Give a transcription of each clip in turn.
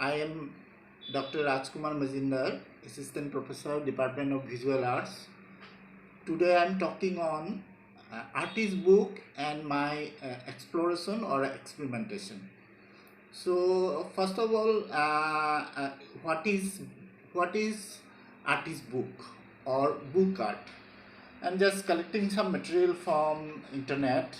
I am Dr. Raj Kumar Mazinder, Assistant Professor, Department of Visual Arts. Today I am talking on artist book and my exploration or experimentation. So first of all, what is artist book or book art? I'm just collecting some material from internet.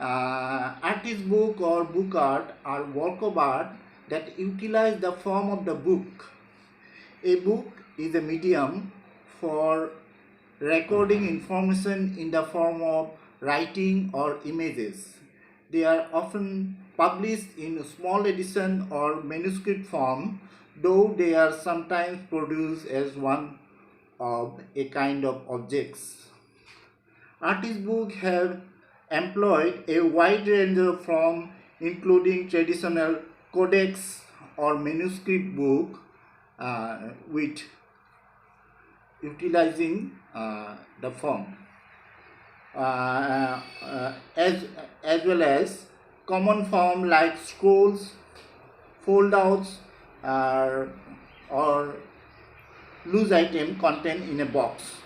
Artist book or book art are work of art that utilize the form of the book. A book is a medium for recording information in the form of writing or images. They are often published in small edition or manuscript form, though they are sometimes produced as one of a kind of objects. Artist books have employed a wide range of forms, including traditional codex or manuscript book with utilizing the form, as well as common form like scrolls, foldouts, or loose item contained in a box.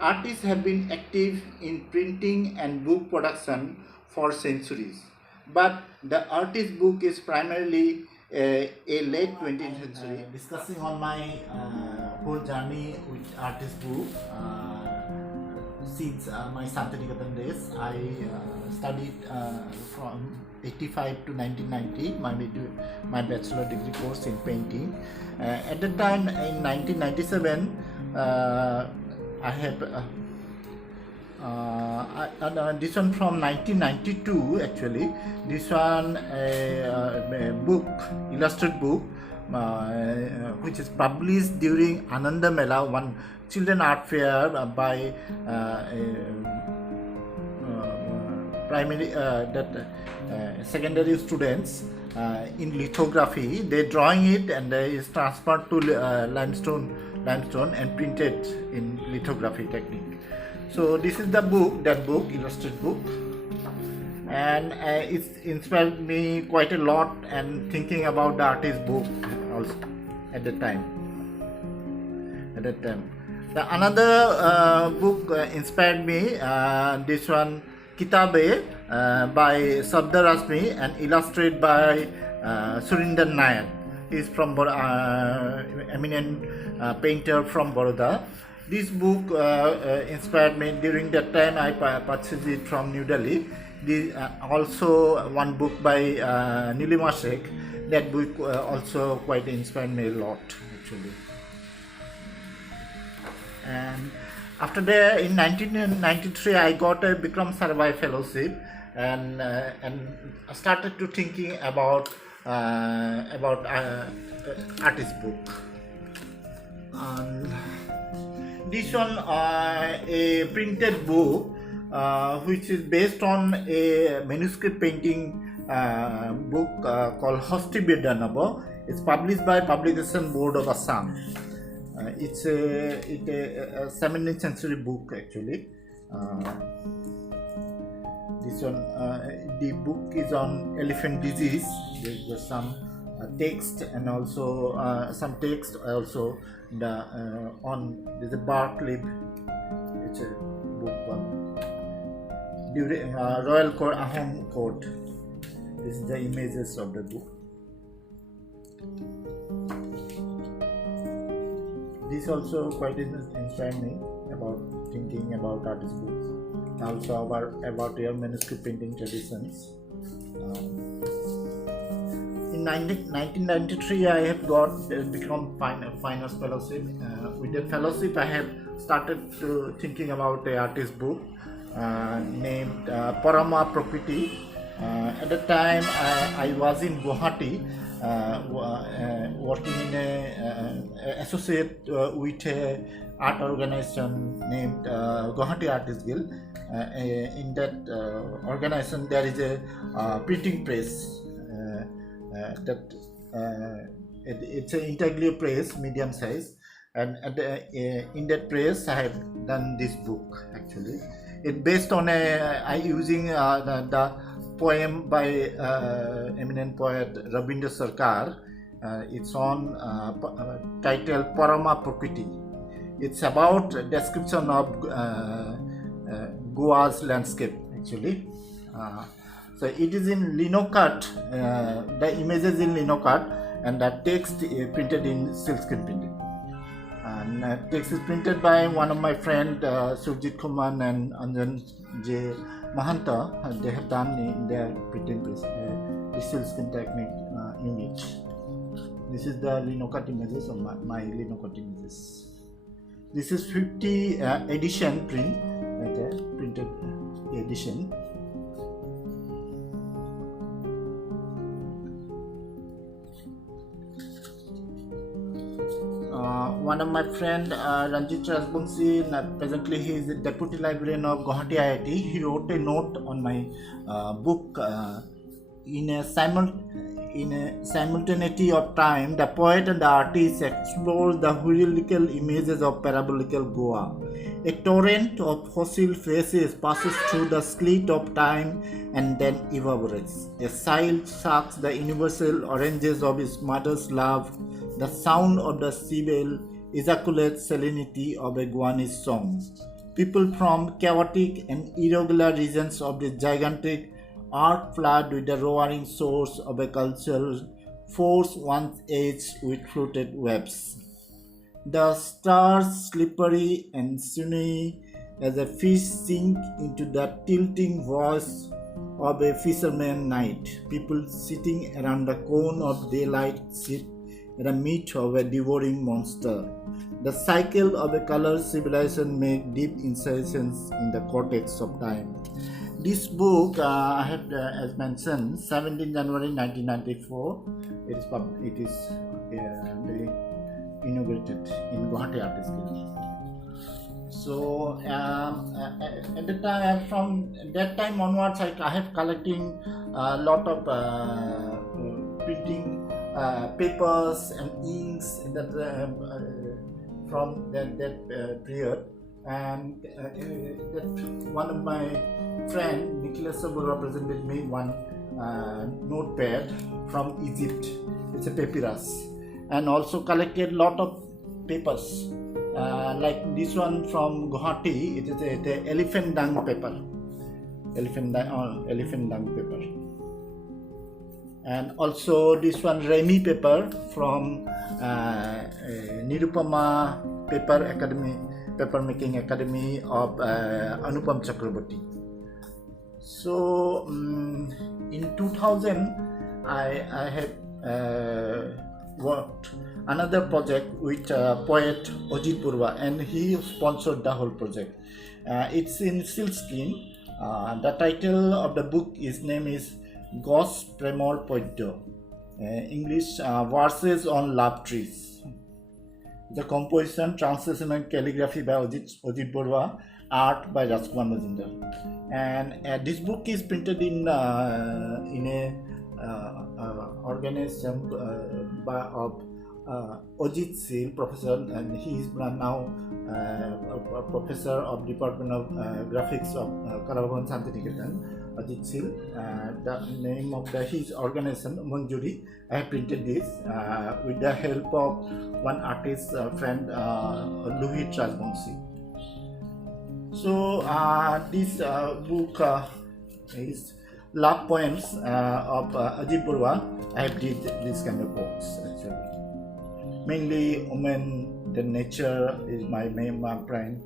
Artists have been active in printing and book production for centuries, but the artist book is primarily a late 20th century. Discussing on my whole journey with artist book since my Santanikatan days. I studied from 85 to 1990 my bachelor degree course in painting. At the time in 1997 I have this one from 1992 actually. This one a book, illustrated book, which is published during Ananda Mela, one children art fair by primary secondary students in lithography. They drawing it and is transferred to limestone and printed in lithography technique. So this is the book, illustrated book, and it's inspired me quite a lot and thinking about the artist book also at that time. The another book inspired me, this one Kitabe by Sabda Rasmi and illustrated by Surinder Nayak. He is from eminent painter from Baroda. This book inspired me. During that time I purchased it from New Delhi. Also one book by Nilima Sheikh. That book also quite inspired me a lot actually. And after that, in 1993 I got a Bikram Sarabhai fellowship and started to thinking about artist book. This one a printed book which is based on a manuscript painting book called Hosti Birdanabo. It's published by Publication Board of Assam. It's a 17th century book actually. This one, the book is on elephant disease. There's some text and also some text also there's a bark leaf. It's a book on during Royal Court, Ahom Court. This is the images of the book. This also quite inspired me about thinking about artist books, also about your manuscript painting traditions. In 1993, I have become finance fellowship. With that fellowship, I have started to thinking about the artist book named Parama Prakriti. At the time, I was in Guwahati, working in associate with a art organization named Guwahati Artists Guild. In that organization, there is a printing press. It's an integral press, medium size, and in that press I have done this book actually. It's based on I using the poem by eminent poet Rabindra Sarkar, It's on title Parama Prakriti. It's about a description of Goa's landscape actually. So it is in linocut, the image is in linocut, and the text printed in silkscreen printing. And text is printed by one of my friend Surjit Kumar and Anjan J. Mahanta. They have done in their printing the silkscreen technique image. This is the linocut images of my linocut images. This is 50 edition print, printed edition. One of my friend Ranjit Rajbangsi, presently he is the deputy librarian of Guwahati IIT. He wrote a note on my book. In a simultaneity of time, the poet and the artist explore the hierarchical images of parabolical Goa. A torrent of fossil faces passes through the slit of time and then evaporates. A child sucks the universal oranges of his mother's love. The sound of the sibyl ejaculates salinity of a Goanese song. People from chaotic and irregular regions of the gigantic earth flood with the roaring source of a cultural force once edged with fluted webs. The stars slippery and sinewy as a fish sink into the tilting voice of a fisherman night. People sitting around the cone of daylight sit at the meat of a devouring monster. The cycle of a colored civilization make deep incisions in the cortex of time. This book I have, as mentioned, 17 January 1994. It is inaugurated in Guwahati Art Gallery. So at the time, from that time onwards, I have collecting a lot of printing papers and inks that from that period. And that one of my friend Nicholas Sabura presented me one notepad from Egypt. It's a papyrus, and also collected lot of papers like this one from Guwahati. It is the elephant dung paper, elephant dung paper, and also this one Remy paper from Nirupama Paper Making Academy of Anupam Chakraborty. So in 2000, I have worked another project with poet Ajit Purva, and he sponsored the whole project. It's in silkscreen. The title of the book name is Gos Premor Podyo, English Verses on Love Trees. The composition, translation and calligraphy by Ajit Purva, art by Raj Kumar Mazinder. And this book is printed in a organization of Ajit Sil, professor, and he is now a professor of Department of Graphics of Karabhavan Santiniketan. Ajit Sil, the name of his organization, Manjuri. I have printed this with the help of one artist friend, Lohit Rajbangsi. So this book is love poems of Ajit Purva. I have did this kind of books actually. Mainly women, the nature is my main prime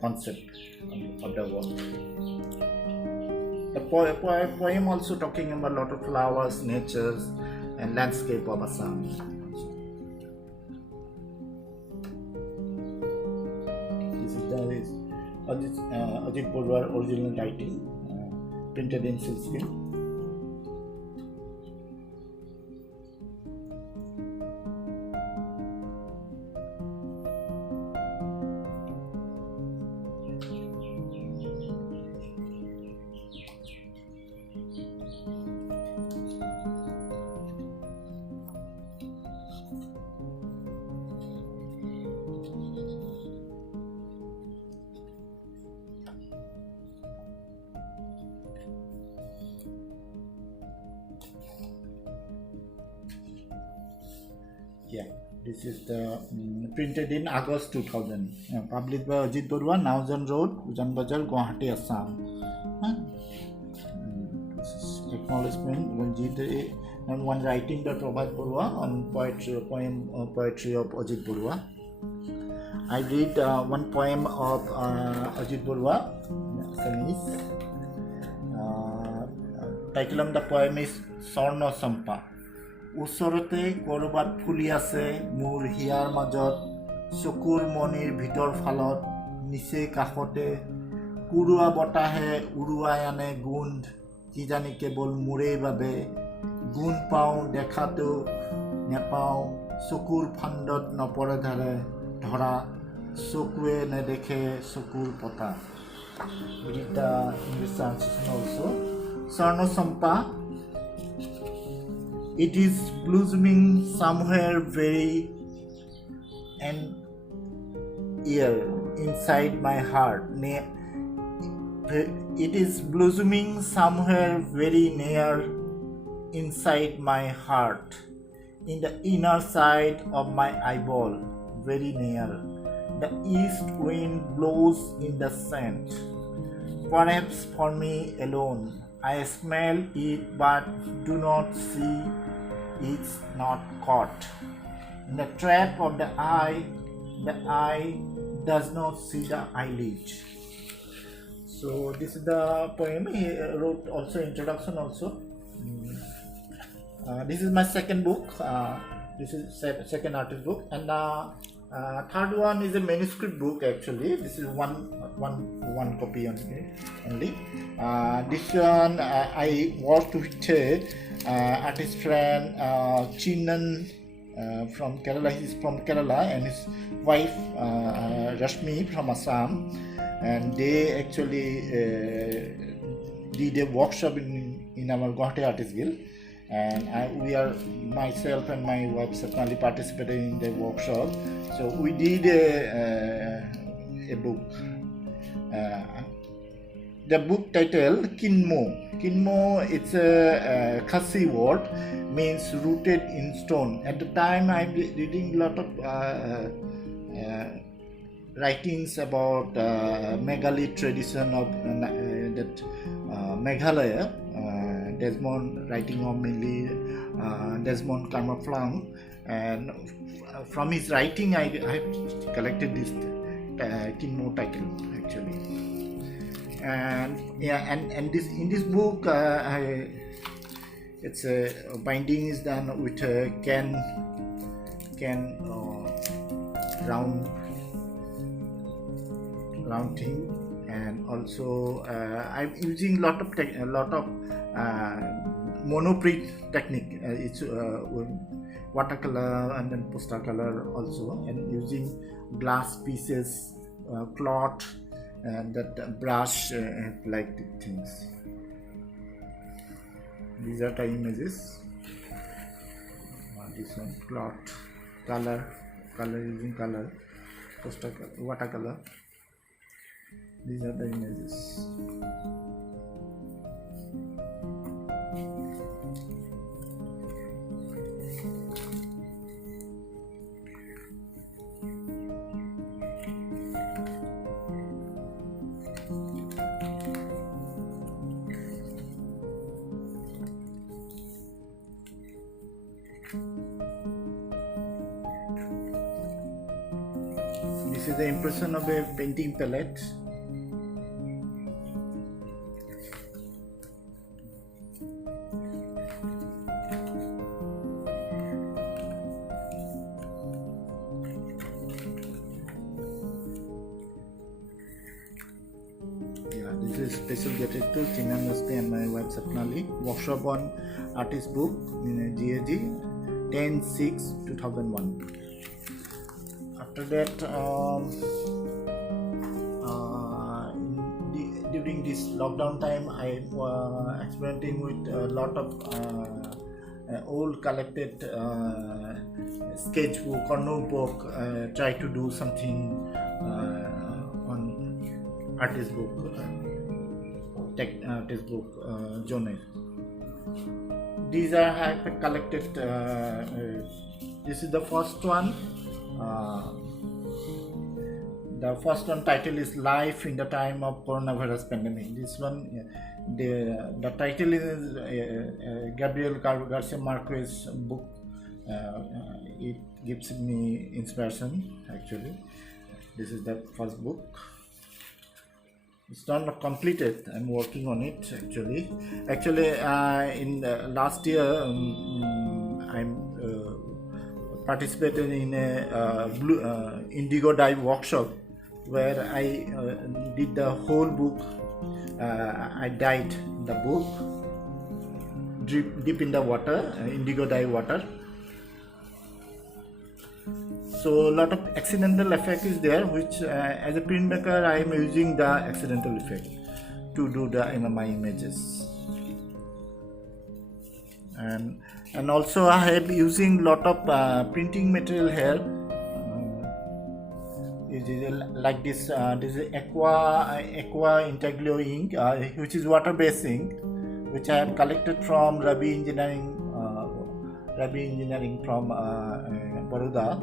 concept of the work. The poem also talking about a lot of flowers, natures, and landscape of Assam. This is Ajit Purva original writing, printed in silkscreen. Yeah, this is the printed in August 2000. Published by Ajit Barua, Naujan Road, Ujan Bazar, Guwahati, Assam. This is acknowledgement Ranjit and one writing by Prabhat Barua on poetry of Ajit Barua. I read one poem of Ajit Barua, Assamese. Title of the poem is Sorno Sampa. ওচৰতে কৰবাত ফুলি আছে মোৰ হিয়াৰ মাজত চকুৰ মনিৰ ভিতৰ ফালত নিচে কাষতে কুৰুৱা বতাহে উৰুৱাই আনে গোন্ধ কিজানি কেৱল মোৰেই বাবে গুণ পাওঁ দেখাতো নেপাওঁ চকুৰ ফান্দত নপৰে ধৰা চকুৱে নেদেখে চকুৰ পতা Read the English translation also. Sarno Sampa. It is blossoming somewhere very near inside my heart. It is blossoming somewhere very near inside my heart, in the inner side of my eyeball, very near. The east wind blows in the scent. Perhaps for me alone. I smell it but do not see it's not caught. In the trap of the eye does not see the eyelid. So this is the poem. He wrote also introduction also. This is my second book. This is second artist book, and third one is a manuscript book actually. This is one copy only. This one I worked with artist friend Chinan from Kerala. He's from Kerala, and his wife Rashmi from Assam, and they actually did a workshop in our Guwahati Artist Guild. And myself and my wife certainly participated in the workshop. So we did a book. The book title Kinmo. Kinmo, it's a Khasi word, means rooted in stone. At the time I'm reading a lot of writings about Megalith tradition of that Meghalaya. Desmond writing of mainly Desmond Karmaflang, and from his writing I have collected this Kinmo title actually, and this in this book it's a binding is done with a can round thing, and also I'm using a lot of monoprint technique. It's watercolor and then poster color also, and using glass pieces, cloth, and that brush like things. These are the images. This one cloth, color using color, poster color, watercolor. These are the images. This is the impression of a painting palette. This is special gifted to Chinan Rasmi and my wife Sapnali. Workshop on artist book in GAG 10/6/2001. After that, during this lockdown time, I experimenting with a lot of old collected sketchbook or notebook. Try to do something on artist book, artist book genre. These are collected. this is the first one. The first one title is Life in the Time of Coronavirus Pandemic. This one, the title is Gabriel Garcia Marquez book. It gives me inspiration actually. This is the first book. It's not completed. I'm working on it actually. In last year, I'm participated in a indigo dye workshop where I did the whole book. I dyed the book deep in the water, indigo dye water. So a lot of accidental effect is there, which as a printmaker I am using the accidental effect to do my images. And also I am using lot of printing material here. It is like this. This is aqua intaglio ink, which is water-based ink, which I have collected from Rabi Engineering from Baroda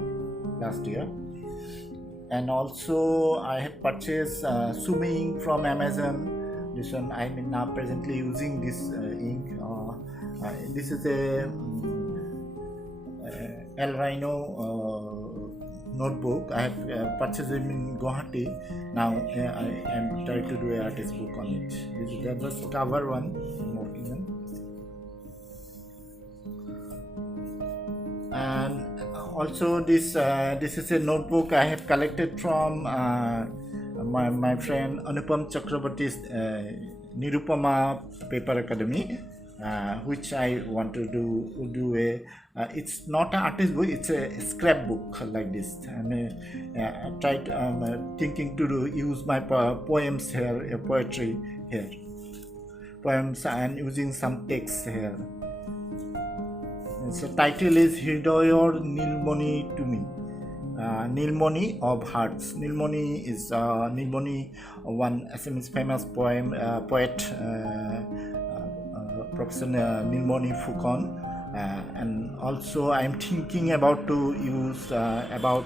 last year. And also I have purchased Sumi ink from Amazon. This one I am now presently using this ink. This is a El Rhino notebook. I have purchased it in Guwahati. Now I am trying to do an artist book on it. This is the just cover one I'm working on. And also this is a notebook I have collected from my friend Anupam Chakraborty's Nirupama Paper Academy, which I want to do a. It's not an artist book; it's a scrapbook like this. And I tried thinking to use my poems here, poetry here, poems, and using some text here. And so title is Hridoyor Nilmoni to me. Nilmoni of Hearts. Nilmoni is Nilmoni, one Assamese famous poet, Professor Nilmoni Fukonn. And also I am thinking about to use about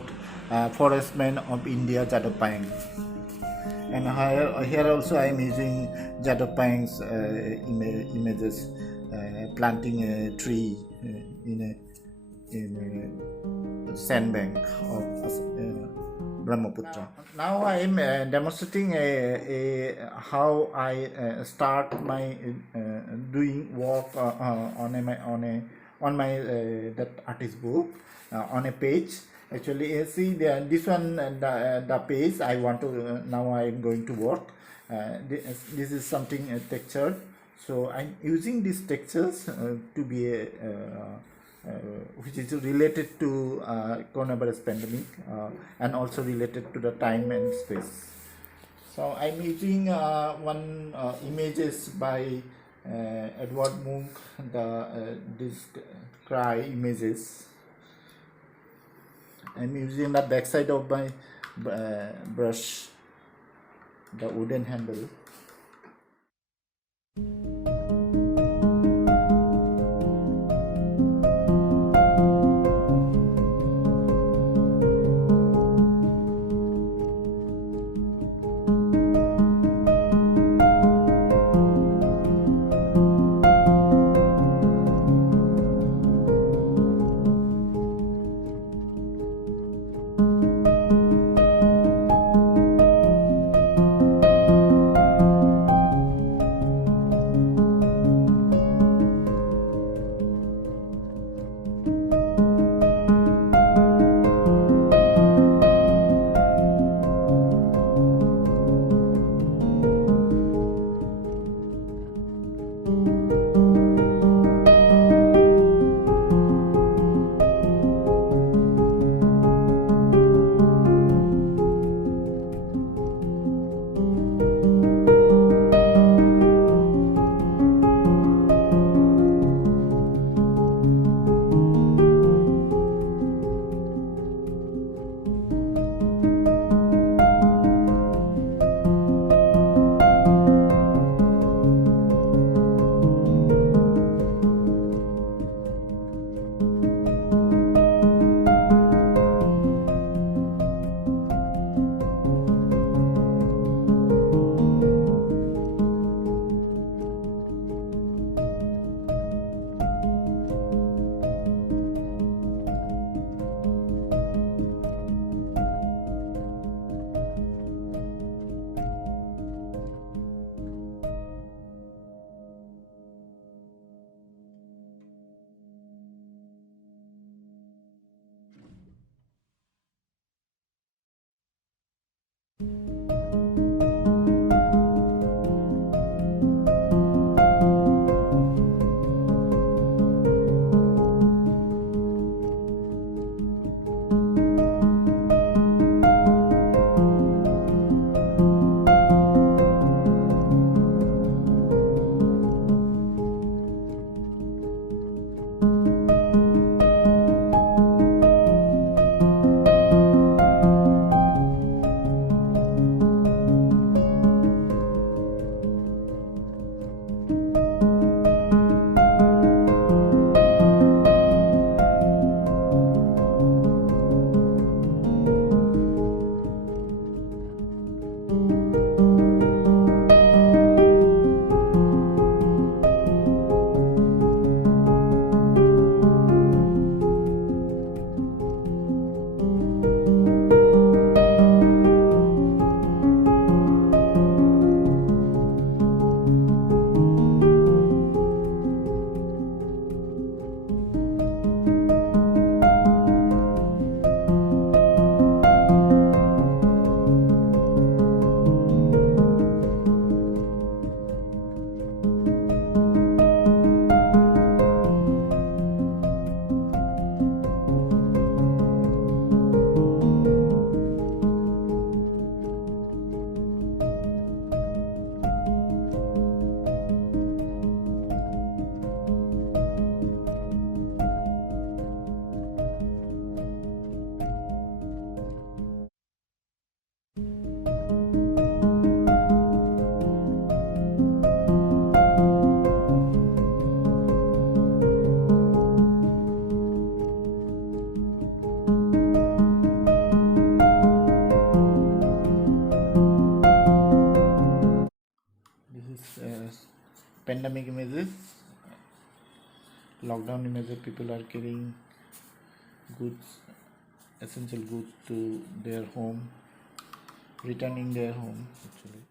forestman of India, Jadav Payeng. And here also I am using Jadav Payeng's images, planting a tree in a sandbank of Brahmaputra. Now I am demonstrating how I start my doing work on my that artist book on a page. Actually, see this one, the page I want to now I am going to work. This is something textured, so I'm using these textures to be which is related to coronavirus pandemic and also related to the time and space. So I'm using one images by Edward Munch, this cry images. I'm using the backside of my brush, the wooden handle. pandemic images, lockdown images. People are carrying goods, essential goods to their home, returning their home actually.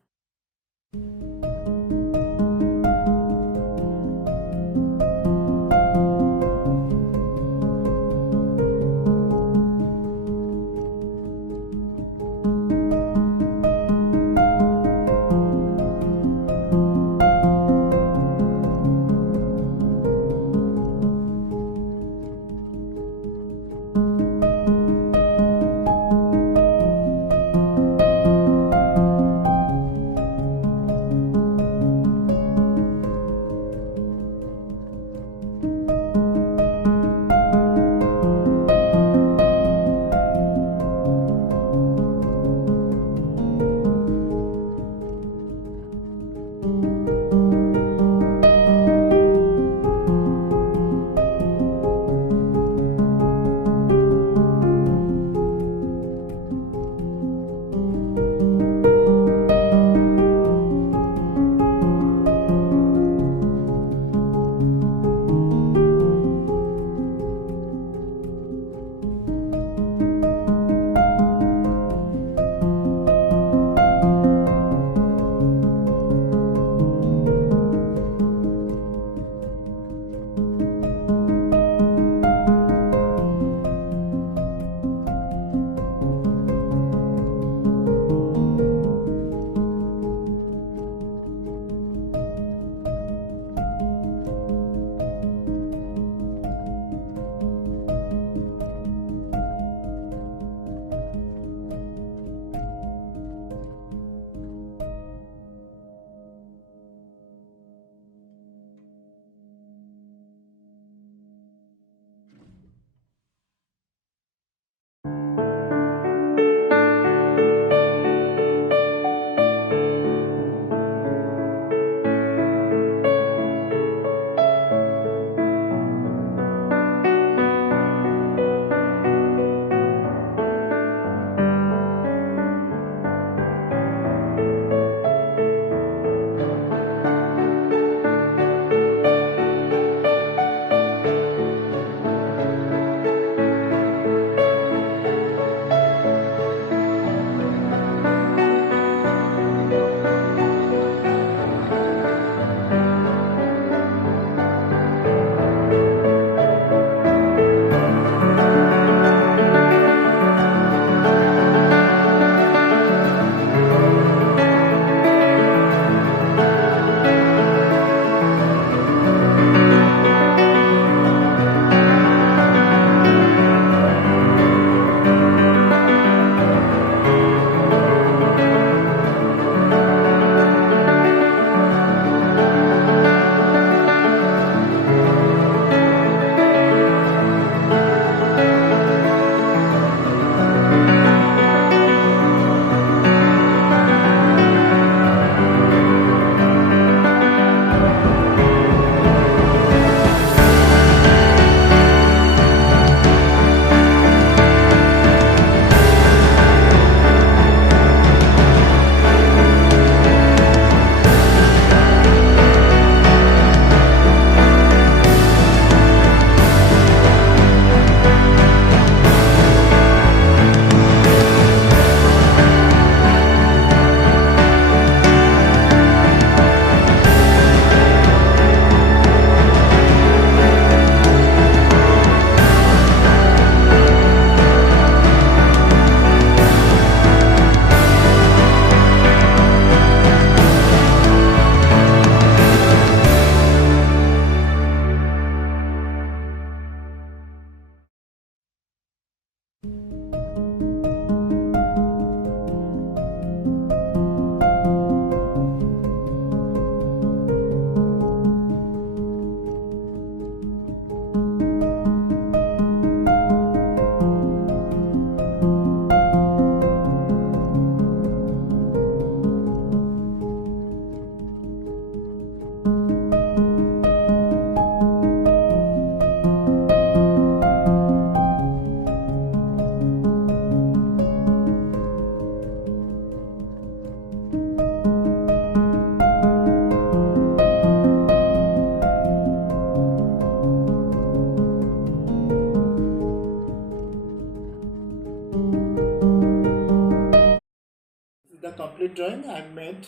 complete drawing I made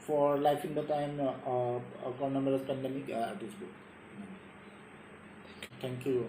for life in the time of coronavirus pandemic artist book. Thank you.